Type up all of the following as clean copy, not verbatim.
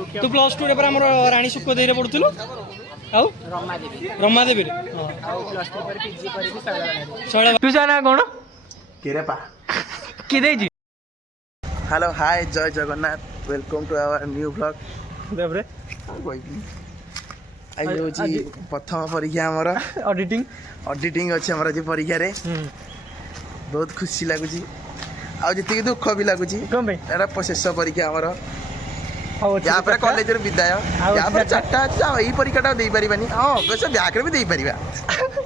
तू plus two रे पर हमर रानी सुखदेव रे पढुथलु आउ रमा देवी रे तू जाना कोन केरेपा कि देजी हेलो हाय जय Jagannath welcome to our new blog देबरे आई होची प्रथम परीक्षा हमर ऑडिटिंग अछि हमर जे परीक्षा रे बहुत खुशी लागुची आ जति दुख भी लागुची कम भाई एरा शेष परीक्षा हमर या पर कॉलेज रे विद्यालय या पर चारटा जाओ ई परीक्षाटा देई परिबानी हां बस ब्याक रे भी देई परिबा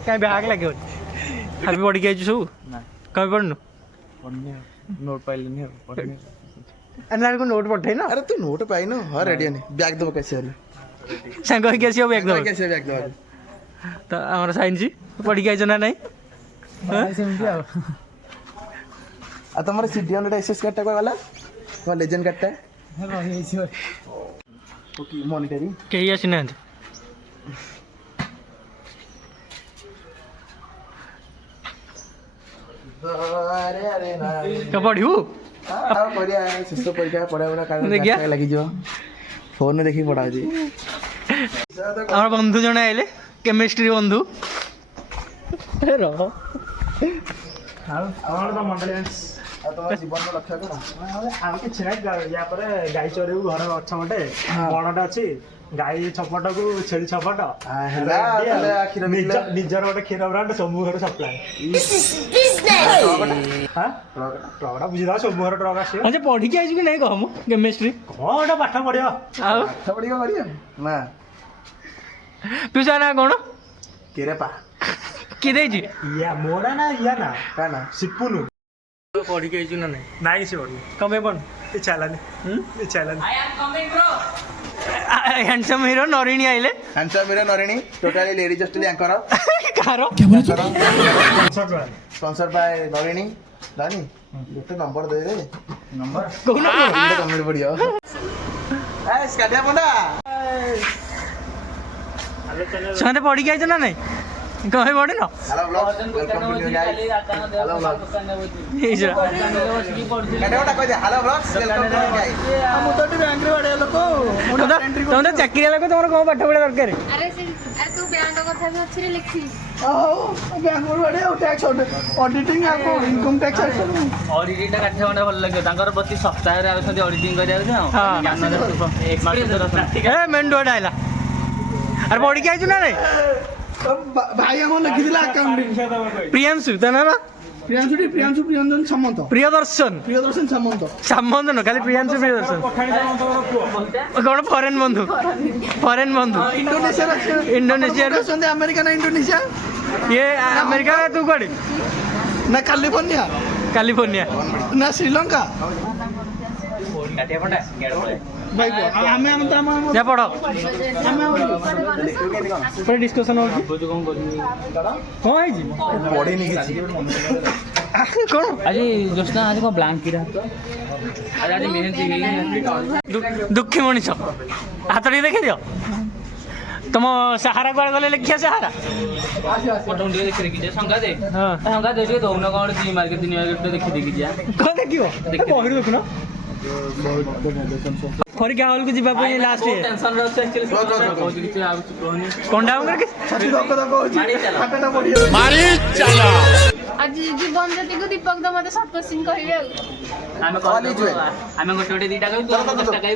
काय ब्याक लागे अभी पढ़ के आइछु सब ना कम पढ़नु नोट पाइलनी पढ़ने अनलार को नोट पठाई ना अरे तू नोट पाई न हां रेडी ने बैग दो कैसे हले संग के कैसे बैग दो कैसे बैग दो तो हमर साइंस जी पढ़ के आइछ ना नहीं हां सेमती आ तमर सीडीएन रे एसएस कार्ड वाला को लेजेंड कार्ड रही छै ओके मॉनिटरिंग केही आसिना अरे अरे ना तो पढ़ियो हां बढ़िया शिष्य परीक्षा पढ़ा बड़ा कारण लागि जो फोन में देखि पढ़ा जी हमर बंधु जने आइले केमिस्ट्री बंधु रो ଆମର ତ ମଣ୍ଡଳିଆନ୍ସ ଆଉ ତମ ଜୀବନର ଲକ୍ଷ୍ୟ କଣ ଆମେ କିଛି ନାହିଁ ୟା ପରେ ଗାଈ ଚରେଇବୁ ଘର ଗଛ ଗୋଟେ ବଣଟା ଅଛି ଗାଈ ଛପଟକୁ ଛେଳି ଛପଟ ହେଲା କ୍ଷୀର ନିଜର ଗୋଟେ କ୍ଷୀର ବ୍ରାଣ୍ଡ ସବୁ ଘର ସପ୍ଲାଏ ଟ୍ରକଟା ବୁଝିଦବା ସବୁ ଘର ଟ୍ରକ ଆସିବ अच्छा पढ़ी के आइछु कि नहीं कहम केमिस्ट्री କଣ ଗୋଟେ ପାଠ ପଢିବ ଆଉ ପାଠ ପଢିବ କରିବ ନା तू जाना कोन କେରେପା कि देजी ଇୟା ମୋରା ନା ଇୟା ନା का ना ସିପୁନୁ पढ़ी के आइछु ना नहीं ନାଇଁ କିଛି ପଢିନି कमे पढ़ ଇଚ୍ଛା ହେଲାନି ଇଚ୍ଛା ହେଲାନି हैंडसम हीरो नरिणी आइले आंसर मेरा नरेणी टोटली लेडीज हॉस्टल एंकर कारो स्पॉन्सर बाय नरेणी रानी ଗୋଟେ नंबर दे रे नंबर कोन कमेंट पड़ियो ए स्काटिया पंडा साथे पढ़ी के आइछु ना नहीं कमे पढ़ी न hello blog welcome to new guys hello blog इजरा काटेटा कह दे hello blog welcome to new guys हम तो बैंक रे बडे लोक तुम तो चाकरी लोक तुमर को पाठ पढ़ा दरकार अरे तू बैंक कथा भी अच्छे लिखी बैंक बड़े टैक्स ऑडिटिंग आपको इनकम टैक्स ऑडिटिंग टा काठे घंटा भल लगे तांकर प्रति सप्ताह रे आउछथि ऑडिटिंग करिया छ हां ज्ञान एक मास ए मेंडो डायला अरे पढ़ी के आइछु ना नहीं भाई हम लिखि दिला अकाउंटिंग प्रियांशु तना ना प्रियांशु प्रियंजन सामंत प्रियदर्शन सामंत सामंत न खाली प्रियांशु प्रियदर्शन कौन फॉरेन बंधु इंडोनेशिया अमेरिका ना इंडोनेशिया ये अमेरिका तू कड़ी ना कैलिफोर्निया ना श्रीलंका काटिया पंडा गेड पळे भाई हमें हम तो हम जा पढ़ो हमें पर डिस्कशन हो बुझु कोन कोन कौन है जी पढ़ी नहीं किछि कौन आज जोस्ना आज को ब्लैंक किरा आज आज मेहनत ही दुखी मनीष हाथ टी देखी दियो तुम सहारा कुआड़े गले लिखिया सहारा फोटो दे देख देखि संगा दे हाँ संगा दे दे दोन कोन 3 मार्केट 3 मार्केट देखि देखि जा कौन देखियो बहिर देखुना परीक्षा हॉल को जीवा पे लास्ट ईयर टेंशन रे एक्चुअली बहुत किछ आ कहनी कोंडा करके मारी चला आज जीवन जति को दीपक द मते सब क्वेश्चन कहिबे आमे कॉलेज आमे गोटे दीटा कहू तो 10 टा कहू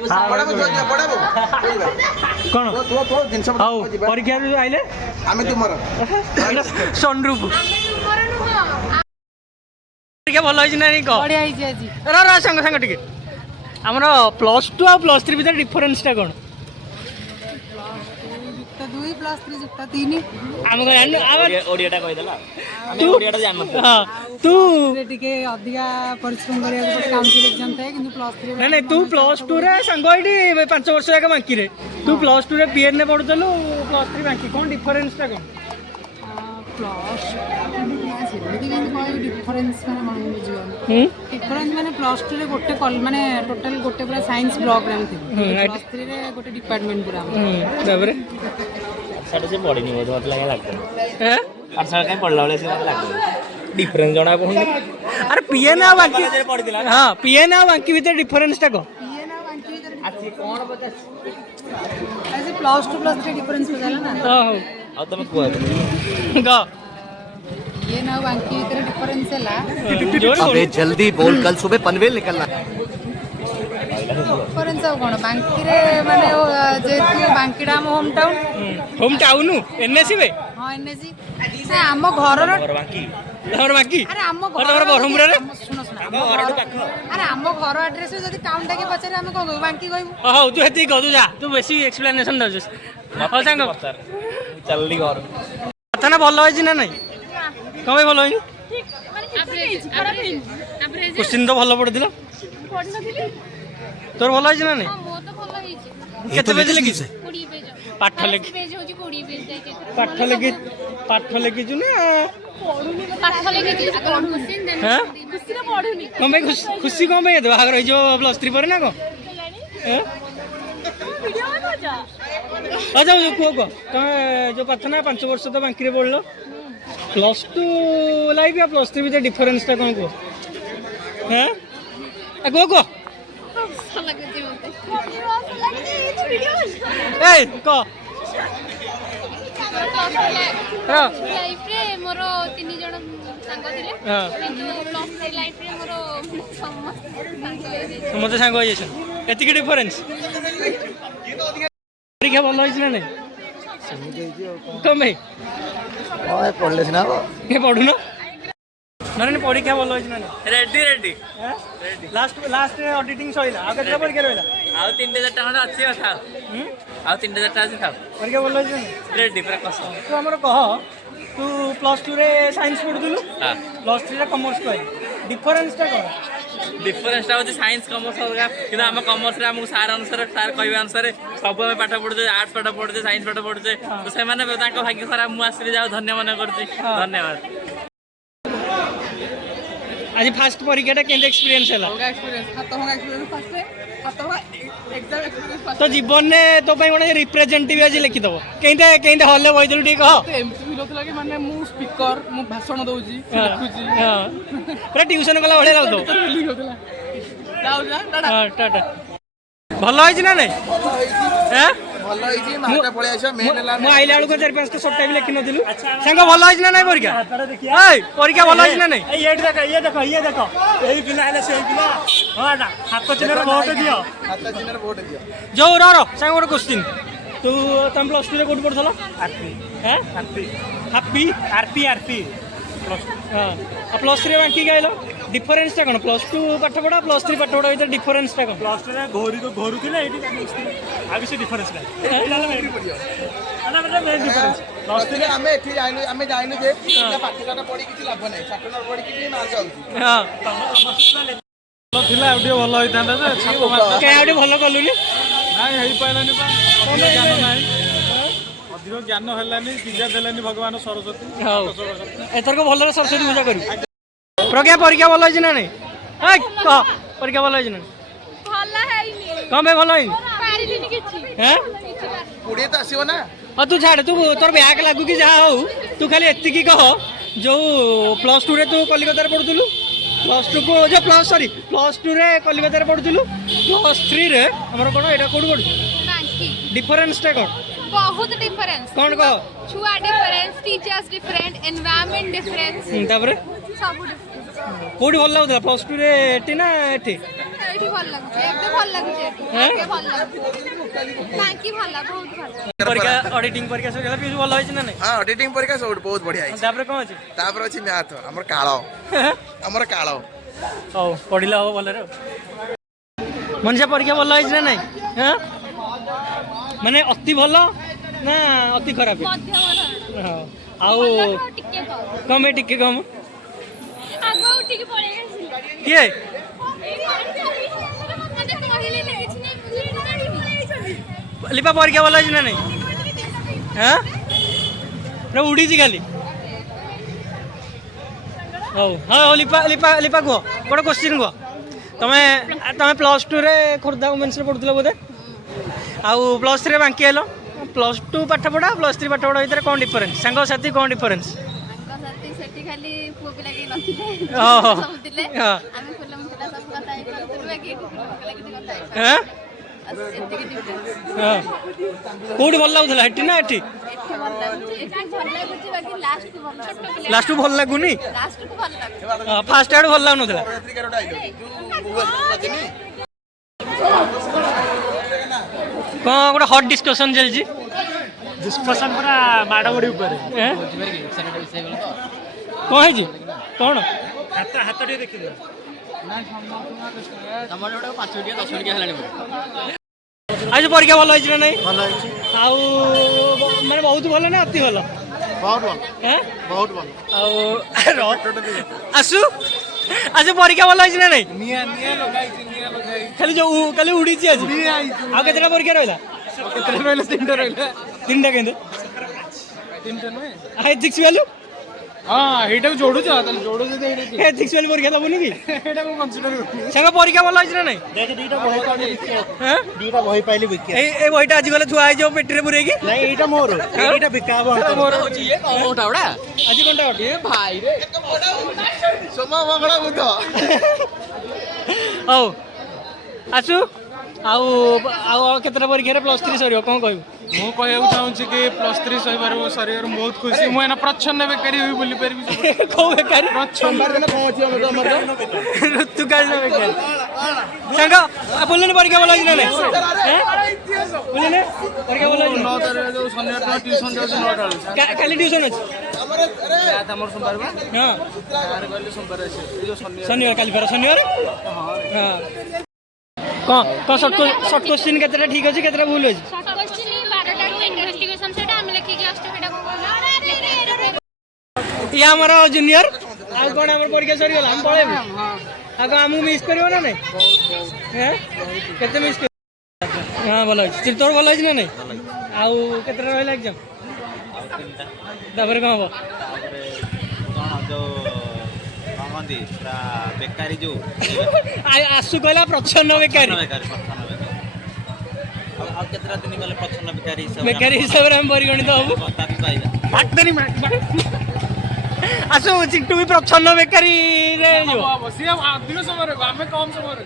कौन तो जिंस आओ परीक्षा आइले आमे तुमर सनरूप परीक्षा भल होइछ ना नहीं कह बढ़िया हिजे आज रा संग संग टिके हमर +2 और +3 भीतर डिफरेंस टा कोन तो 2 + 3 + 3 हम ओडियाटा कहि देला आमे ओडियाटा जान हां तू टिके अधिका परिश्रम करिया को काउंसिल एग्जाम थाए किंतु +3 नहीं तू +2 रे संग एडी 5 वर्ष जाके बाकी रे तू +2 रे पीएन ने पढुतलु +3 बाकी कोन डिफरेंस टा कोन प्लस डिफरेंस माने मन बुझियो डिफरेंस माने +2 रे गोटे माने टोटल गोटे पूरा साइंस ब्लॉक रे थि +3 रे गोटे डिपार्टमेंट पूरा ताबरे साडे से पढ़ी नहीं बहुत लगे लगता हैं और साल कहीं पढ़ला वाले से लगता डिफरेंस जणा पहुं अरे पीएन आ बाकी हां पीएन आ बाकी भीतर डिफरेंस टा को पीएन आ बाकी भीतर ଆଜି କ'ଣ ପଚାର ଆଜି +2 +3 ଡିଫରେନ୍ସ ପଚାରିଲା ନା ହଉ ଆଉ ତମେ କୁହ ଗ ଇଏ ନା ବାଙ୍କି ଭିତରେ ଡିଫରେନ୍ସ ହେଲା ଜୋରେ जल्दी बोल कल सुबह पनवेल निकलना ଡିଫରେନ୍ସ ଆଉ କ'ଣ ବାଙ୍କିରେ ମାନେ ଯେହେତୁ ବାଙ୍କିଟା ଆମ home town home town NAC ବେ ହଁ ଏନ୍ଏସି ସେ ଆମ ଘରର ବାଙ୍କି ତମର ବାକି ଆରେ ଆମ ତମର ଘର ବ୍ରହ୍ମପୁରରେ ଶୁଣ ଶୁଣ ଆରେ ଆମ ଘର ଆଡ୍ରେସ୍ ଯଦି ଟାଉନ୍ ଟାକି ପଚାରେ ଆମେ କ'ଣ କହିବୁ ବାଙ୍କି କହିବୁ ହଉ ତୁ ଏତିକି କହ ତୁ ଯା ତୁ ବେଶୀ ଏକ୍ସପ୍ଲାନେସନ୍ ଦେଉଛୁ ହଉ ସାଙ୍ଗ ଚାଲିଲି ଘର କଥା ନା ଭଲ ହେଇଛି ନା ନାଇଁ କ'ଣ ପାଇଁ ଭଲ ହେଇନି କୋଶ୍ଚିନ୍ ତ ଭଲ ପଡ଼ିଥିଲା ତୋର ଭଲ ହେଇଛି ନା ନାଇଁ କେତେ ପେଜ ଲେଖିଛୁ ପାଠ ଲେଖି ପାଠ ଲେଖିଛୁ ନା ହଁ କ'ଣ ପାଇଁ ଖୁସି କ'ଣ ପାଇଁ ଏତେ ବାହାଘର ହେଇଯିବ +3 ପରେ ନା କ'ଣ ଆଚ୍ଛା କୁହ କୁହ ତମେ ଯେଉଁ କଥା ନା 5 ବର୍ଷ ତ ବାଙ୍କିରେ ପଢ଼ିଲ +2 ଲାଇଫ୍ ଆଉ +3 ଭିତରେ ଡିଫରେନ୍ସଟା କ'ଣ କୁହ ହଁ କୁହ କୁହ ଏଇ କହ ଲାଇଫରେ ମୋର 3 ଜଣ ସାଙ୍ଗ ଥିଲେ କିନ୍ତୁ +3 ଲାଇଫରେ ମୋର ସମସ୍ତେ ସାଙ୍ଗ ହେଇଯାଇଛନ୍ତି ଏତିକି ଡିଫରେନ୍ସ ପରୀକ୍ଷା ଭଲ ହେଇଛି ନା ନାଇଁ କ'ଣ ପାଇଁ पढ़ले सिना ପଢୁନ ନାଇଁ ପରୀକ୍ଷା ଭଲ ହେଇଛି ନା ନାଇଁ ରେଡି ରେଡି ଲାଷ୍ଟ ଅଡିଟିଂ ସରିଲା ଆଉ କେତେଟା ପରୀକ୍ଷା ରହିଲା ଆଉ 3-4ଟା ଖଣ୍ଡେ ଅଛି କଥା ଆଉ 3-4ଟା ଅଛି ଥାଉ ପରୀକ୍ଷା ଭଲ ହେଇଛି ନା ନାଇଁ ରେଡି ପୁରା କଷ୍ଟ ତୁ ଆମର କହ ତୁ +2ରେ ସାଇନ୍ସ ପଢୁଥିଲୁ +3ରେ କମର୍ସ ପାଇ ଡିଫରେନ୍ସଟା କ'ଣ ଡିଫରେନ୍ସଟା ହେଉଛି ସାଇନ୍ସ କମର୍ସ ଅଲଗା କିନ୍ତୁ ଆମ କମର୍ସରେ ଆମକୁ ସାର୍ ଅନୁସାରେ ସାର୍ କହିବା ଅନୁସାରେ ସବୁ ଆମେ ପାଠ ପଢୁଛେ ଆର୍ଟ୍ସ ପାଠ ପଢୁଛେ ସାଇନ୍ସ ପାଠ ପଢୁଛେ ତ ସେମାନେ ତାଙ୍କ ଭାଗ୍ୟ ଖରାପ ମୁଁ ଆସିଲି ଯାଉ ଧନ୍ୟ ମନେ କରୁଛି ଧନ୍ୟବାଦ ଆଜି ଫାଷ୍ଟ ପରୀକ୍ଷାଟା କେମିତି ଏକ୍ସପିରିଏନ୍ସ ହେଲା ତ ଜୀବନରେ ତୋ ପାଇଁ ଗୋଟେ ରିପ୍ରେଜେଣ୍ଟେଟିଭ୍ ଆଜି ଲେଖିଦେବ କେମିତି ହଲ୍ରେ ବଇଥିଲୁ ଟିକେ କହ ଏମିତି ଫିଲ୍ ହଉଥିଲା କି ମାନେ ମୁଁ ସ୍ପିକର ମୁଁ ଭାଷଣ ଦଉଛି ଲେଖୁଛି ପୁରା ଟ୍ୟୁସନ୍ କଲା ଭଳିଆ ଲାଗୁଥିବ ଫିଲିଂ ହଉଥିଲା ଯାଉଛି ନା ଟାଟା। ହଁ ଟାଟା ଭଲ ହେଇଛି ନା ନାଇଁ ଭଲ ହେଇଛି ମାର୍କଟା ପଳେଇ ଆସିବ ମେନ୍ ହେଲା ମୁଁ ଆଇଲା ବେଳକୁ 4-5ଟା ସୋଟା ବି ଲେଖିନଥିଲୁ ସାଙ୍ଗ ଭଲ ହେଇଛି ନା ନାଇଁ ପରୀକ୍ଷା ପରୀକ୍ଷା ଭଲ ହେଇଛି ନା ନାଇଁ ଇଏ ଦେଖ ଏଇ ପିଲା ହେଲେ ସେଇ ପିଲା ହଁ ହାତ ଚିହ୍ନରେ ଭୋଟ ଦିଅ ହାତ ଚିହ୍ନରେ ଭୋଟ ଦିଅ ଯୋଉ ସାଙ୍ଗ ଗୋଟେ କୋଶ୍ଚିନ୍ ତମେ +2ରେ କୋଉଠି ପଢୁଥିଲ ହାପି ହଁ ଆଉ +3ରେ ବାଙ୍କି ଗାଇଲ ଡିଫରେନ୍ସଟା କ'ଣ +2 ପାଠ ପଢ଼ା +3 ପାଠ ପଢ଼ା ଭିତରେ ଡିଫରେନ୍ସଟା କ'ଣ +2ରେ ଘୋରୁଥିଲେ ଏଇଠି ଆଉ କିଛି ଡିଫରେନ୍ସ ନାହିଁ +3ରେ ଆମେ ଏଠି ଯାଇନୁ ଆମେ ଜାଣିନୁ ଯେ ପାଠଟା ପଢି କିଛି ଲାଭ ନାହିଁ ପାଠଟା ପଢିକି ବି ମାର୍କ ଆଉଛି ହଁ ଥିଲା ଆଉ ଟିକେ ଭଲ ହେଇଥାନ୍ତା ଯେ କାଇଁ ଆଉ ଟିକେ ଭଲ କଲୁନି ନାଇଁ ହେଇପାରିଲାନି ଜ୍ଞାନ ନାହିଁ ଅଧିକ ଜ୍ଞାନ ହେଲାନି ବିଦ୍ୟା ଦେଲାନି ଭଗବାନ ସରସ୍ୱତୀ ହଉ ଏଥରକ ଭଲରେ ସରସ୍ୱତୀ ପୂଜା କରିବୁ ପ୍ରଜ୍ଞା ପରୀକ୍ଷା ଭଲ ହେଇଛି ନା ନାଇଁ କହ ପରୀକ୍ଷା ଭଲ ହେଇଛି ନା ଭଲ ହେଇନି କ'ଣ ପାଇଁ ଭଲ ହେଇନି ପାରିଲିନି କିଛି 20 ତ ଆସିବ ନା ହଁ ତୁ ଛାଡ଼ ତୁ ତୋର ବ୍ୟାକ୍ ଲାଗୁ କି ଯାହା ହଉ ତୁ ଖାଲି ଏତିକି କହ ଯୋଉ +2ରେ ତୁ କଲିକତାରେ ପଢୁଥିଲୁ +2ରେ କଲିକତାରେ ପଢୁଥିଲୁ +3ରେ ଆମର କ'ଣ ଏଇଟା କୋଉଠି ପଢୁଛୁ ବାଙ୍କି ଡିଫରେନ୍ସଟା କ'ଣ ବହୁତ ଡିଫରେନ୍ସ କ'ଣ କହ ଛୁଆ difference teachers different environment difference ତାପରେ ସବୁ ଡିଫରେନ୍ସ କୋଉଠି ଭଲ ଲାଗୁଥିଲା +2ରେ ଏଠି ନା ଏଠି ଏଇଠି ଭଲ ଲାଗୁଛି ଏବେ ଭଲ ଲାଗୁଛି ଏଠି ଆଗେ ଭଲ ଲାଗୁଛି ବାଙ୍କି ଭଲ ବହୁତ ଭଲ ପରୀକ୍ଷା ଅଡିଟିଂ ପରୀକ୍ଷା ସରିଗଲା ପିୟୁଷ ଭଲ ହେଇଛି ନା ନାଇଁ ହଁ ଅଡିଟିଂ ପରୀକ୍ଷା ସବୁଠୁ ବହୁତ ବଢିଆ ହେଇଛି ତାପରେ କ'ଣ ଅଛି ତାପରେ ଅଛି ମ୍ୟାଥ ଆମର କାଳ ହଉ ପଢିଲା ହବ ଭଲରେ ଆଉ ମନୀଷା ପରୀକ୍ଷା ଭଲ ହେଇଛି ନା ନାଇଁ ମାନେ ଅତି ଭଲ ନା ଅତି ଖରାପ ହଁ ଆଉ ଟିକେ କମ କ'ଣ ପାଇଁ ଟିକେ କମ ଆଗ ଉଠିକି ପଳେଇ ଆସିଲି କିଏ ମତେ କହିଲେ କିଛି ନାହିଁ ମୁଁ ଜାଣିନି ଲିପା ପରୀକ୍ଷା ଭଲ ହେଇଛି ନା ନାଇଁ ପୁରା ଉଡ଼ିଛି ଖାଲି ହଉ ହଉ ଲିପା କୁହ ଗୋଟେ କୋଶ୍ଚିନ୍ କୁହ ତମେ +2ରେ ଖୋର୍ଦ୍ଧା ଓମେନ୍ସରେ ପଢୁଥିଲ ବୋଧେ ଆଉ +3ରେ ବାଙ୍କି ଆଇଲ +2 ପାଠ ପଢ଼ା +3 ପାଠ ପଢ଼ା ଭିତରେ କ'ଣ ଡିଫରେନ୍ସ ସାଙ୍ଗସାଥି କ'ଣ ଡିଫରେନ୍ସ ସେଠି ଖାଲି ପୁଅ ପିଲା କେହି ନଥିଲେ ସବୁ ଥିଲେ ଆମେ ଫୁଲ ମୁଥିଲା ସବୁ କଥା ହେଇଥିଲୁ ବାକି ଏଠି ଫୁଲ ମୁଥିଲା କିଛି କଥା ହେଇଥିଲୁ ହଁ କୋଉଠି ଭଲ ଲାଗୁଥିଲା ଏଠି ନା ଏଠି ଲାଷ୍ଟକୁ ଭଲ ଲାଗୁନି ଫାଷ୍ଟ ଆଡୁ ଭଲ ଲାଗୁନଥିଲା କ'ଣ ଗୋଟେ ହଟ୍ ଡିସ୍କସନ୍ ଚାଲିଛି ଡିସ୍କସନ୍ ପୁରା ମାଡ଼ଗୋଡ଼ି ଉପରେ କ'ଣ ହେଇଛି କ'ଣ ହାତ ଟିକେ ଦେଖିଦିଅ ଆଜି ପରୀକ୍ଷା ଭଲ ହେଇଛି ନା ନାଇଁ ଆଉ ମାନେ ବହୁତ ଭଲ ନା ଅତି ଭଲ ଆଉ ଆସୁ ଆଜି ପରୀକ୍ଷା ଭଲ ହେଇଛି ନା ନାଇଁ ଖାଲି ଯୋଉ କାଲି ଉଡ଼ିଛି ଆଜି ଆଉ କେତେଟା ପରୀକ୍ଷା ରହିଲା ତିନିଟା କେମିତି ଏଥିକ୍ସ ଭ୍ୟାଲୁ ଏଇଟାକୁ ଯୋଡୁଛ ତାହେଲେ ଯୋଡୁଛ ଏଥିକ୍ସ ଭ୍ୟାଲୁ ପରୀକ୍ଷା ଦବୁନି କି ଏଇଟାକୁ କନସିଡର ସାଙ୍ଗ ପରୀକ୍ଷା ଭଲ ହେଇଛି ନା ନାଇଁ ଦିଟା ବହି ପାଇଲି ବିକି এই বইটা আজ গলে থুয়া হয়ে পেটরে পুরেকি ନାଇଁ ଏଇଟା ମୋର ଏଇଟା ବିକା ହବ ମୋର କୋଉଟା ଗୁଡା ଆଜି কোনটা ওঠে ଭାଇ ରେ ସୋମା ମଙ୍ଗଳା ବୁଧ ହଉ ଆସୁ ଆଉ ଆଉ କେତେଟା ପରୀକ୍ଷାରେ +3 ସରିବ କ'ଣ କହିବୁ ମୁଁ କହିବାକୁ ଚାହୁଁଛି କି +3 ସରିବାରୁ ବହୁତ ଖୁସି ମୁଁ ଏନା ପ୍ରଚ୍ଛନ୍ନ ବେକାରୀ ହୋଇ ବୁଲି ପାରିବି କୋଉ ବେକାରୀ ଋତୁକାଳୀନ ବେକାରୀ ସାଙ୍ଗ ବୁଲିନି ପରୀକ୍ଷା ଭଲ ହେଇଛି ନା ନାଇଁ ବୁଲିନି ପରୀକ୍ଷା ଭଲ ହେଇଛି 9 ତାରିଖ ଯୋଉ ଶନିବାର ଦିନ ଟ୍ୟୁସନ ଯାଉଛି 9ଟା ବେଳକୁ କାଲି ଟ୍ୟୁସନ ଅଛି ଆମର ସୋମବାର ବା ହଁ କହିଲେ ସୋମବାର ଆସିବ ଏଇ ଯୋଉ ଶନିବାର କାଲି ଫେର ଶନିବାର ହଁ କ'ଣ ସର୍ଟ କୋଶ୍ଚିନ୍ କେତେଟା ଠିକ୍ ଅଛି କେତେଟା ଭୁଲ ଅଛି ଇଏ ଆମର ଜୁନିୟର ଆଉ କ'ଣ ଆମର ପରୀକ୍ଷା ସରିଗଲା ଆମେ ପଳେଇବୁ ଆଉ କ'ଣ ଆମକୁ ମିସ୍ କରିବ ନା ନାଇଁ କେତେ ମିସ୍ କରିବ ହଁ ଭଲ ଅଛି ତୋର ଭଲ ହେଇଛି ନା ନାଇଁ ଆଉ କେତେଟା ରହିଲା ଏକ୍ଜାମ୍ ତାପରେ କ'ଣ ହବ ବେକାରୀ ଯୋଉ ଆସୁ କହିଲା ପ୍ରଚ୍ଛନ୍ନ ବେକାରୀ ଆଉ କେତେଟା ଦିନ ଗଲେ ପ୍ରଚ୍ଛନ୍ନ ବେକାରୀ ହିସାବରେ ଆମେ ପରିଗଣିତ ହବୁ ଆସୁ ଚିଣ୍ଟୁ ବି ପ୍ରଚ୍ଛନ୍ନ ବେକାରୀରେ ଯିବ ସିଏ ଅଧିକ ସମୟରେ ଆମେ କମ୍ ସମୟରେ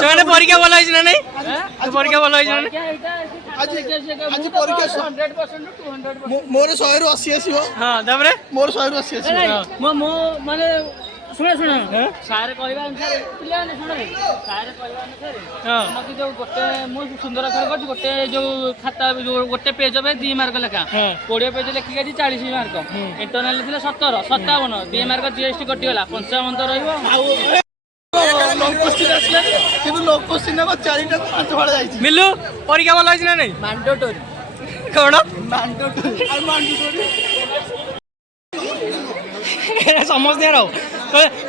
ସେମାନେ ପରୀକ୍ଷା ଭଲ ହେଇଛି ନା ନାଇଁ ପରୀକ୍ଷା ଭଲ ହେଇଛି ନା ନାଇଁ ମୋର 100ରୁ 80 ଆସିବ ହଁ ତାପରେ ମୋର 100ରୁ 80 ଆସିବ ମୁଁ ମାନେ ଶୁଣ ସାର୍ କହିବା ଅନୁସାରେ ପିଲାମାନେ ଶୁଣ ସାର୍ କହିବା ଅନୁସାରେ ମତେ ଯୋଉ ଗୋଟେ ମୁଁ ସୁନ୍ଦର ଅକ୍ଷର କରିଛି ଗୋଟେ ଯୋଉ ଖାତା ଗୋଟେ ପେଜ ପାଇଁ 2 ମାର୍କ ଲେଖା 20 ପେଜ ଲେଖିକି ଆଜି 40 ମାର୍କ ଇଣ୍ଟରନାଲ ଥିଲା 17 57 2 ମାର୍କ GST କଟିଗଲା 55 ତ ରହିବ ଆଉ କିନ୍ତୁ ଲୋକ କୋଶ୍ଚିନ୍ 4ଟା 5 ଫଳ ଯାଇଛି ମିଲୁ ପରୀକ୍ଷା ଭଲ ହେଇଛି ନା ନାଇଁ ମାଣ୍ଡଟୋରି କ'ଣ ସମସ୍ତେ ଆଉ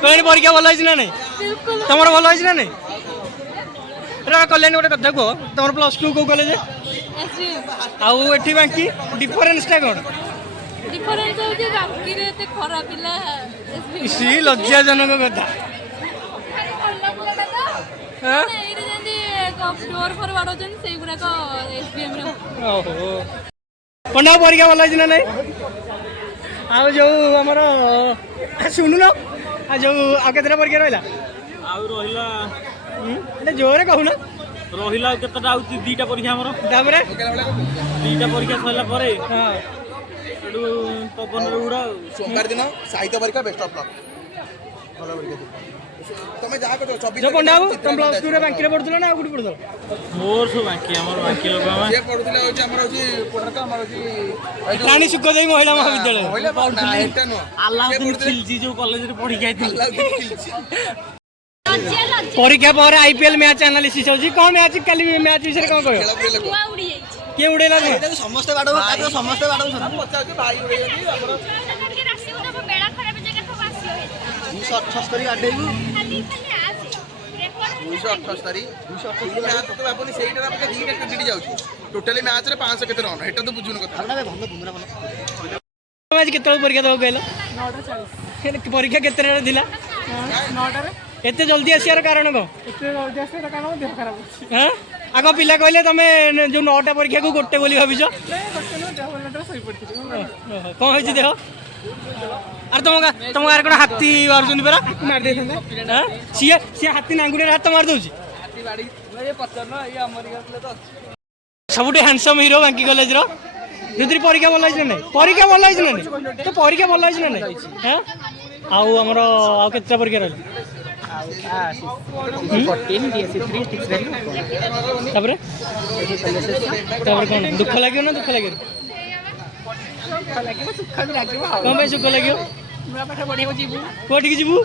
କହିଲେ ପରୀକ୍ଷା ଭଲ ହେଇଛି ନା ନାଇଁ ତମର ଭଲ ହେଇଛି ନା ନାଇଁ କଲ୍ୟାଣୀ ଗୋଟେ କଥା କୁହ ତମର +2 କୋଉ କଲେଜ ଆଉ ଏଠି ବାଙ୍କି ଡିଫରେନ୍ସଟା କ'ଣ ଡିଫରେନ୍ସ ହଉଛି ବାଙ୍କିରେ ଏତେ ଖରାପ ପିଲା ଲଜ୍ଜାଜନକ କଥା ଏଇରେ ଯେମିତି ଡୋର ଫୋର ବାଡ଼ଉଛନ୍ତି ସେଇଗୁଡ଼ାକ SBMରେ ଓହୋ ପଣ୍ଡା ପରୀକ୍ଷା ଭଲ ହେଇଛି ନା ନାଇଁ ଆଉ ଯୋଉ ଆମର ଶୁଣୁନ ଆଉ ଯୋଉ ଆଉ କେତେଟା ପରୀକ୍ଷା ରହିଲା ଆଉ ରହିଲା ଏଟା ଜୋରରେ କହୁନ ରହିଲା ଆଉ କେତେଟା ଆଉ 2ଟା ପରୀକ୍ଷା ଆମର ତାପରେ 2ଟା ପରୀକ୍ଷା ସରିଲା ପରେ ଏଠୁ ପବନରେ ଉଡ଼ା ସୋମବାର ଦିନ ସାହିତ୍ୟ ପରୀକ୍ଷା ବେଷ୍ଟ ଅଫ୍ ଲକ୍ ଭଲ ପରୀକ୍ଷା ତମେ ଯାହା କରୁଛ 24 ଯୋଉ ପଣ୍ଡା ବାବୁ ତମ +2 ରେ ବାଙ୍କିରେ ପଢୁଥିଲ ନା ଆଉ କୋଉଠି ପଢୁଥିଲ ମୋର ସବୁ ବାଙ୍କି ଆମର ବାଙ୍କି ଲୋକ ଆମେ ସେ ପଢୁଥିଲେ ହଉଛି ଆମର ହଉଛି କୋଠା ତ ଆମର ହଉଛି ପ୍ରାଣୀ ସୁଖଦେବୀ ମହିଳା ମହାବିଦ୍ୟାଳୟ ଏଟା ନୁହଁ ଆଲାଉଦ୍ଦିନ ଖିଲଜି ଯୋଉ କଲେଜରେ ପଢିକି ଆଇଥିଲି ପରୀକ୍ଷା ପରେ IPL ମ୍ୟାଚ୍ ଆନାଲିସିସ୍ ହଉଛି କ'ଣ ମ୍ୟାଚ୍ କାଲି ମ୍ୟାଚ୍ ବିଷୟରେ କ'ଣ କହିବ କିଏ ଉଡେଇଲା ସମସ୍ତେ ବାଡଉଛନ୍ତି ସମସ୍ତେ ବାଡଉଛନ୍ତି ପଚାରୁଛି ଭାଇ ଉଡେଇଛନ୍ତି ଆମର 278 ଗାଡେଇବୁ 278 ମ୍ୟାଚ୍ ତ ଆପଣ ସେଇଟାରେ ଆପଣ 2ଟା କ୍ରେଡିଟ୍ ଯାଉଛି ଟୋଟାଲି ମ୍ୟାଚରେ 500 କେତେ ରନ୍ ଏଟା ତ ବୁଝୁନ କଥା ମ୍ୟାଚ୍ କେତେବେଳେ ପରୀକ୍ଷା ଦେବାକୁ କହିଲ 9:40 ପରୀକ୍ଷା କେତେଟାରେ ଥିଲା 9ଟାରେ ଏତେ ଜଲ୍ଦି ଆସିବାର କାରଣ କ'ଣ ଏତେ ଜଲ୍ଦି ଆସିବାର କାରଣ ଦେହ ଖରାପ ଅଛି ଆଗ ପିଲା କହିଲେ ତମେ ଯୋଉ 9ଟା ପରୀକ୍ଷାକୁ ଗୋଟେ ବୋଲି ଭାବିଛ ଦେହ ଭଲ ନଥିଲା ଶୋଇପଡ଼ିଥିଲି କ'ଣ ହେଇଛି ଦେହ ଆରେ ତମ ଗାଁରେ କ'ଣ ହାତୀ ମାରୁଛନ୍ତି ପରା ମାରି ଦେଇଥାନ୍ତେ ସିଏ ହାତୀ ନାଙ୍ଗୁଡ଼ରେ ହାତ ମାରି ଦଉଛି। ସବୁଠୁ ହ୍ୟାଣ୍ଡସମ୍ ହିରୋ ବାଙ୍କି କଲେଜର। ଯଦି ପରୀକ୍ଷା ଭଲ ହେଇଛି ନା ନାଇଁ? ପରୀକ୍ଷା ଭଲ ହେଇଛି ନା ନାଇଁ? ତ ପରୀକ୍ଷା ଭଲ ହେଇଛି ନା ନାଇଁ? ହଁ ଆଉ ଆମର ଆଉ କେତେଟା ପରୀକ୍ଷା ରହିଲା? ତାପରେ ତାପରେ କ'ଣ ଦୁଃଖ ଲାଗିବ ନା ଦୁଃଖ ଲାଗିବ? କ'ଣ ପାଇଁ ସୁଖ ଲାଗିବ? କୋଉଠିକି ଯିବୁ?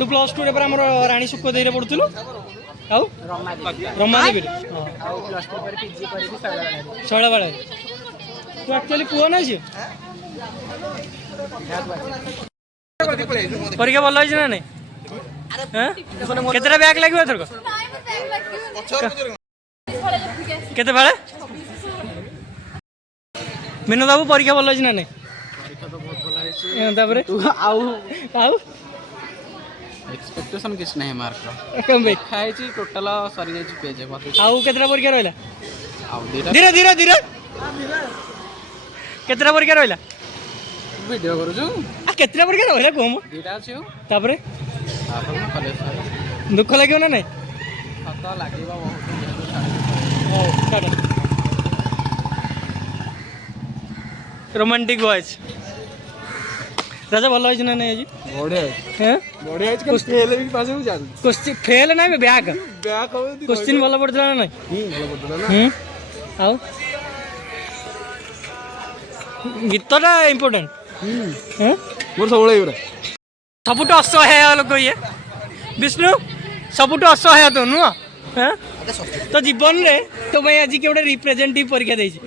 ତୁ +2 ରେ ପରା ଆମର ରାଣୀ ସୁଖଦେଇରେ ପଢୁଥିଲୁ। ଆଉ ରମାଦେବୀରେ ଶୈଳବାଳାରେ। ତୁ ଆକ୍ଚୁଆଲି ପୁଅ ନା ଝିଅ? ପରୀକ୍ଷା ଭଲ ହେଇଛି ନା ନାଇଁ? କେତେଟା ବ୍ୟାଗ୍ ଲାଗିବ ଏଥରକ? କେତେ ଫାଳେ? ମିନୁ ବାବୁ ପରୀକ୍ଷା ଭଲ ହେଇଛି ନା ନାଇଁ? ତାପରେ ଆଉ ଏକ୍ସପେକ୍ଟେସନ କିଛି ନାହିଁ ମାର୍କର। କଣ ପାଇଁ? ଖାଇଛି ଟୋଟାଲ ସରି ଯାଇଛି ପେଜ। ଆଉ କେତେଟା ପରୀକ୍ଷା ରହିଲା? ଆଉ ଦିଟା ଧୀରେ କେତେଟା ପରୀକ୍ଷା ରହିଲା? ଭିଡ଼ିଓ କରୁଛୁ। କେତେଟା ପରୀକ୍ଷା ରହିଲା କମ? ଦିଟା ଅଛି। ତାପରେ କଲେଜ ଦୁଃଖ ଲାଗିବ ନା ନାଇଁ? ସତ ଲାଗିବ ବହୁତ। Romantic voice. ରାଜା ଭଲ ହେଇଛି ନା ନାଇଁ ଆଜି? ଫେଲ ନାଇଁ ବ୍ୟାକ୍ କୋଶ୍ଚିନ୍ ଭଲ ପଡିଥିଲା ନା ନାଇଁ? ଆଉ ଗୀତଟା ଇମ୍ପୋର୍ଟାଣ୍ଟ। ମୋର ସବୁବେଳେ ସବୁଠୁ ଅସହାୟ ଲୋକ ଇଏ ବିଷ୍ଣୁ, ସବୁଠୁ ଅସହାୟ ତ ନୁହଁ? ତ ଜୀବନରେ ତୋ ପାଇଁ ଆଜି କିଏ ଗୋଟେ ରିପ୍ରେଜେଣ୍ଟେଟିଭ ପରୀକ୍ଷା ଦେଇଛି?